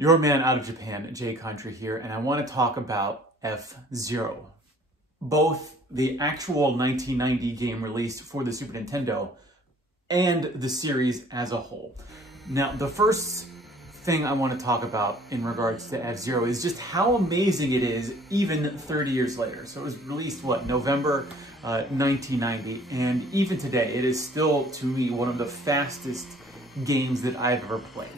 Your man out of Japan, Jay Country here, and I want to talk about F-Zero. Both the actual 1990 game released for the Super Nintendo and the series as a whole. Now, the first thing I want to talk about in regards to F-Zero is just how amazing it is even 30 years later. So it was released, November 1990, and even today it is still, to me, one of the fastest games that I've ever played.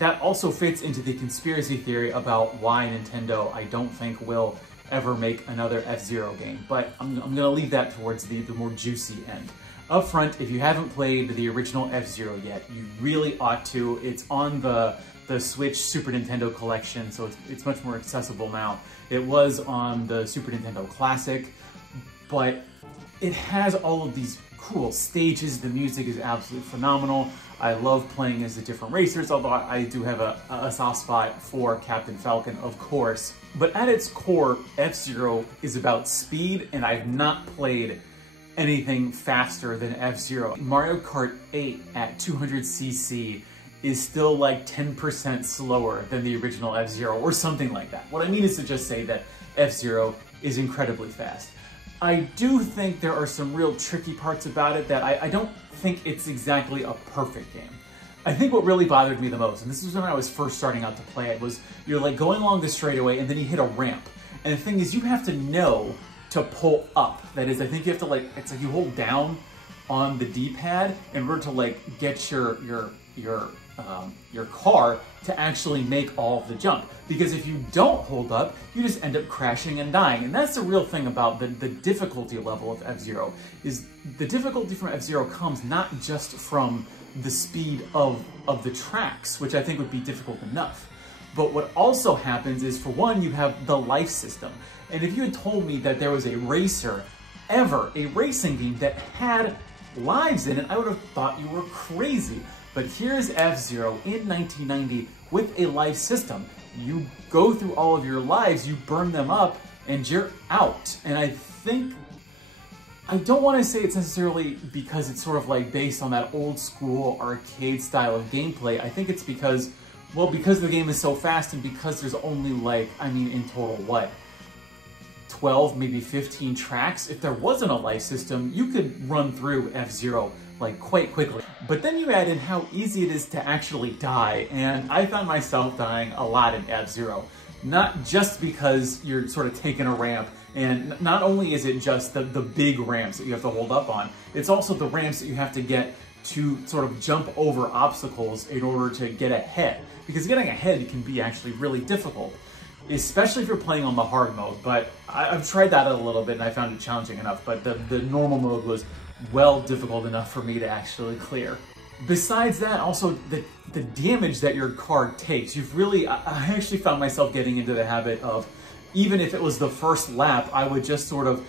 That also fits into the conspiracy theory about why Nintendo, I don't think, will ever make another F-Zero game, but I'm going to leave that towards the more juicy end. Up front, if you haven't played the original F-Zero yet, you really ought to. It's on the Switch Super Nintendo collection, so it's much more accessible now. It was on the Super Nintendo Classic, but it has all of these cool stages. The music is absolutely phenomenal. I love playing as the different racers, although I do have a soft spot for Captain Falcon, of course. But at its core, F-Zero is about speed, and I've not played anything faster than F-Zero. Mario Kart 8 at 200cc is still like 10% slower than the original F-Zero, or something like that. What I mean is to just say that F-Zero is incredibly fast. I do think there are some real tricky parts about it that I don't think it's exactly a perfect game. I think what really bothered me the most, and this is when I was first starting out to play it, was you're like going along the straightaway and then you hit a ramp. And the thing is, you have to know to pull up. That is, I think you have to it's like you hold down on the D-pad in order to like get your car to actually make all of the jump. Because if you don't hold up, you just end up crashing and dying. And that's the real thing about the difficulty level of F-Zero, is the difficulty from F-Zero comes not just from the speed of the tracks, which I think would be difficult enough. But what also happens is, for one, you have the life system. And if you had told me that there was a racing game that had lives in it, I would have thought you were crazy. But here's F-Zero in 1990 with a life system. You go through all of your lives, you burn them up, and you're out. And I don't want to say it's necessarily because it's sort of like based on that old school arcade style of gameplay. I think it's because the game is so fast, and because there's only in total, 12, maybe 15 tracks. If there wasn't a life system, you could run through F-Zero quite quickly. But then you add in how easy it is to actually die, and I found myself dying a lot in F-Zero. Not just because you're sort of taking a ramp, and not only is it just the big ramps that you have to hold up on, it's also the ramps that you have to get to sort of jump over obstacles in order to get ahead. Because getting ahead can be actually really difficult, especially if you're playing on the hard mode. But I've tried that a little bit and I found it challenging enough, but the normal mode was difficult enough for me to actually clear. Besides that, also the damage that your car takes, I actually found myself getting into the habit of, even if it was the first lap, I would just sort of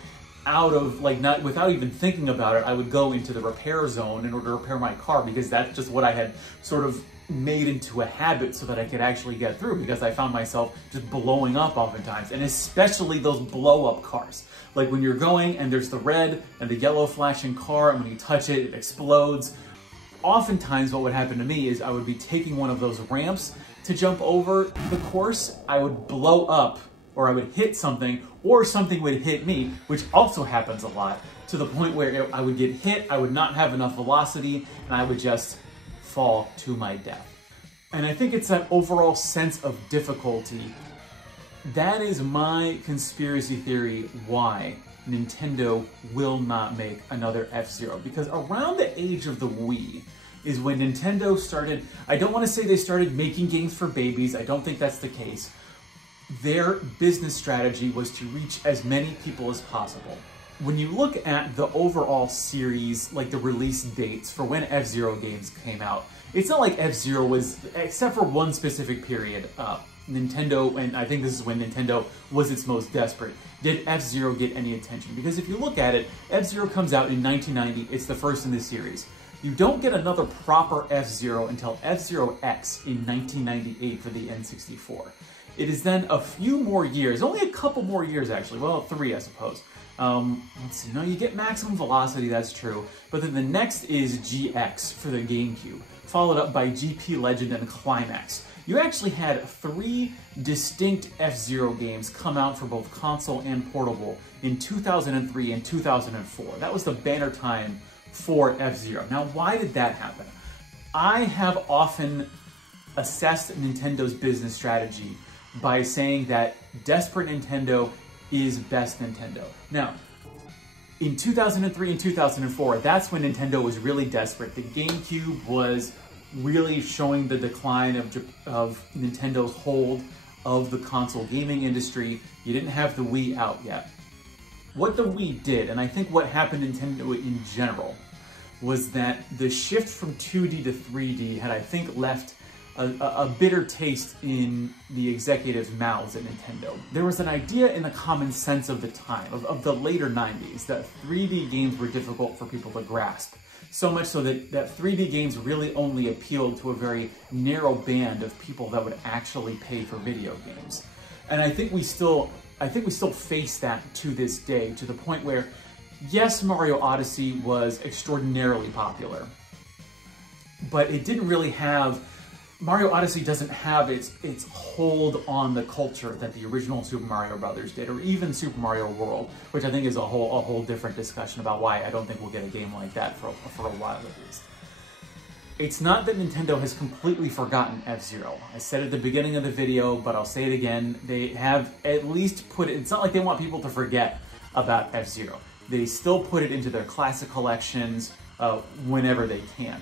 without even thinking about it, I would go into the repair zone in order to repair my car, because that's just what I had sort of made into a habit so that I could actually get through, because I found myself just blowing up oftentimes, and especially those blow-up cars. Like when you're going and there's the red and the yellow flashing car, and when you touch it, it explodes. Oftentimes what would happen to me is I would be taking one of those ramps to jump over the course, I would blow up, or I would hit something, or something would hit me, which also happens a lot, to the point where I would get hit, I would not have enough velocity, and I would just fall to my death. And I think it's that overall sense of difficulty. That is my conspiracy theory why Nintendo will not make another F-Zero. Because around the age of the Wii is when Nintendo started, I don't want to say they started making games for babies, I don't think that's the case. Their business strategy was to reach as many people as possible. When you look at the overall series, like the release dates for when F-Zero games came out, it's not like F-Zero was, except for one specific period, Nintendo, and I think this is when Nintendo was its most desperate, did F-Zero get any attention? Because if you look at it, F-Zero comes out in 1990, it's the first in the series. You don't get another proper F-Zero until F-Zero X in 1998 for the N64. It is then a few more years, only a couple more years actually, well, 3 I suppose, Let's see, no, you get maximum velocity, that's true. But then the next is GX for the GameCube. followed up by GP Legend and Climax. You actually had 3 distinct F-Zero games come out for both console and portable in 2003 and 2004. That was the banner time for F-Zero. Now, why did that happen? I have often assessed Nintendo's business strategy by saying that desperate Nintendo is best Nintendo. Now, in 2003 and 2004, that's when Nintendo was really desperate. The GameCube was really showing the decline of Nintendo's hold of the console gaming industry. You didn't have the Wii out yet. What the Wii did, and I think what happened to Nintendo in general, was that the shift from 2D to 3D had, I think, left a bitter taste in the executives' mouths at Nintendo. There was an idea in the common sense of the time, of the later 90s, that 3D games were difficult for people to grasp. So much so that 3D games really only appealed to a very narrow band of people that would actually pay for video games. And I think we still face that to this day, to the point where, yes, Mario Odyssey was extraordinarily popular, but it didn't really have, Mario Odyssey doesn't have its hold on the culture that the original Super Mario Brothers did, or even Super Mario World, which I think is a whole different discussion about why I don't think we'll get a game like that for a while at least. It's not that Nintendo has completely forgotten F-Zero. I said at the beginning of the video, but I'll say it again, they have at least put it, it's not like they want people to forget about F-Zero. They still put it into their classic collections whenever they can.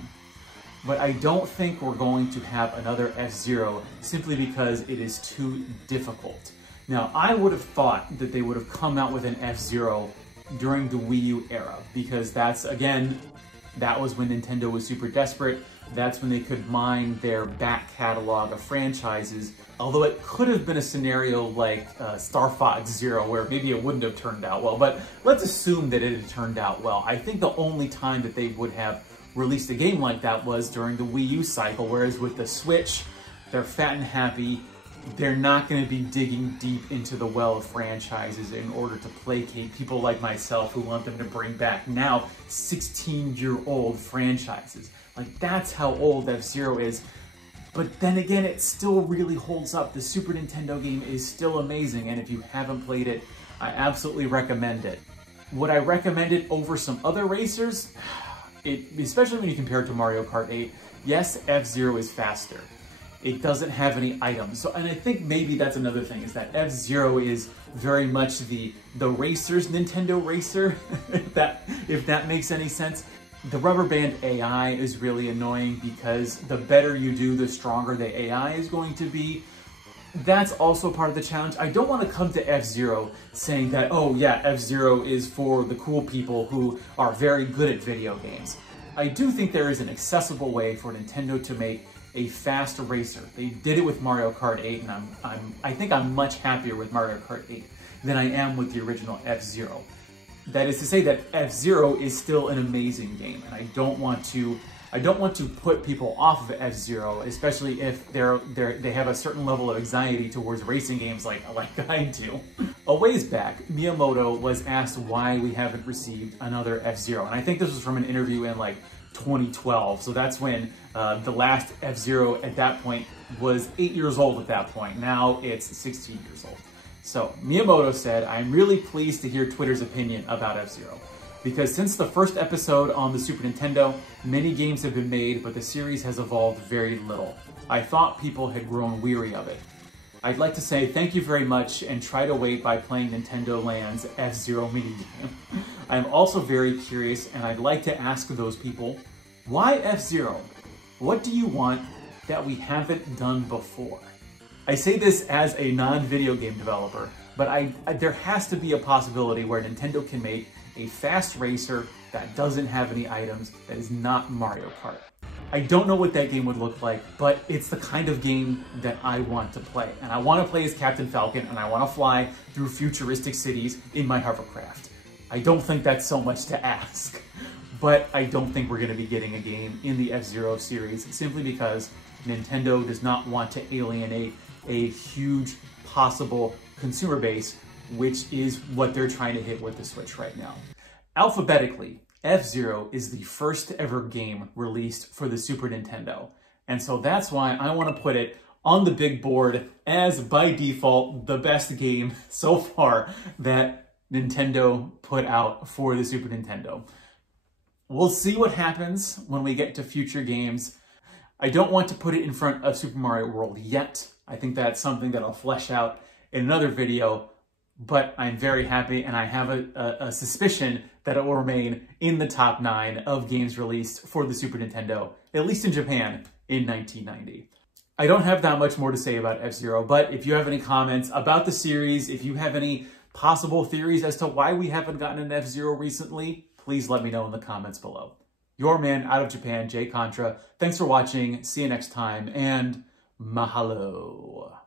But I don't think we're going to have another F-Zero simply because it is too difficult. Now, I would have thought that they would have come out with an F-Zero during the Wii U era, because that's, again, that was when Nintendo was super desperate. That's when they could mine their back catalog of franchises, although it could have been a scenario like Star Fox Zero, where maybe it wouldn't have turned out well, but let's assume that it had turned out well. I think the only time that they would have released a game like that was during the Wii U cycle, whereas with the Switch, they're fat and happy. They're not going to be digging deep into the well of franchises in order to placate people like myself who want them to bring back now 16-year-old franchises. Like, that's how old F-Zero is. But then again, it still really holds up. The Super Nintendo game is still amazing, and if you haven't played it, I absolutely recommend it. Would I recommend it over some other racers? Especially when you compare it to Mario Kart 8, yes, F-Zero is faster. It doesn't have any items. So, and I think maybe that's another thing, is that F-Zero is very much the racer's Nintendo racer, if that makes any sense. The rubber band AI is really annoying because the better you do, the stronger the AI is going to be. That's also part of the challenge. I don't want to come to F-Zero saying that, oh yeah, F-Zero is for the cool people who are very good at video games. I do think there is an accessible way for Nintendo to make a fast racer. They did it with Mario Kart 8, and I think I'm much happier with Mario Kart 8 than I am with the original F-Zero. That is to say that F-Zero is still an amazing game, and I don't want to put people off of F-Zero, especially if they have a certain level of anxiety towards racing games like I do. A ways back, Miyamoto was asked why we haven't received another F-Zero, and I think this was from an interview in like 2012, so that's when the last F-Zero at that point was 8 years old at that point. Now it's 16 years old. So Miyamoto said, "I'm really pleased to hear Twitter's opinion about F-Zero, because since the first episode on the Super Nintendo, many games have been made, but the series has evolved very little. I thought people had grown weary of it. I'd like to say thank you very much and try to wait by playing Nintendo Land's F-Zero minigame. I'm also very curious, and I'd like to ask those people, why F-Zero? What do you want that we haven't done before?" I say this as a non-video game developer, but there has to be a possibility where Nintendo can make a fast racer that doesn't have any items, that is not Mario Kart. I don't know what that game would look like, but it's the kind of game that I want to play. And I want to play as Captain Falcon, and I want to fly through futuristic cities in my hovercraft. I don't think that's so much to ask, but I don't think we're going to be getting a game in the F-Zero series simply because Nintendo does not want to alienate a huge possible consumer base, which is what they're trying to hit with the Switch right now. Alphabetically, F-Zero is the first ever game released for the Super Nintendo. And so that's why I want to put it on the big board as, by default, the best game so far that Nintendo put out for the Super Nintendo. We'll see what happens when we get to future games. I don't want to put it in front of Super Mario World yet. I think that's something that I'll flesh out in another video, but I'm very happy, and I have a suspicion that it will remain in the top 9 of games released for the Super Nintendo, at least in Japan, in 1990. I don't have that much more to say about F-Zero, but if you have any comments about the series, if you have any possible theories as to why we haven't gotten an F-Zero recently, please let me know in the comments below. Your man out of Japan, Jay Contra. Thanks for watching. See you next time, and mahalo.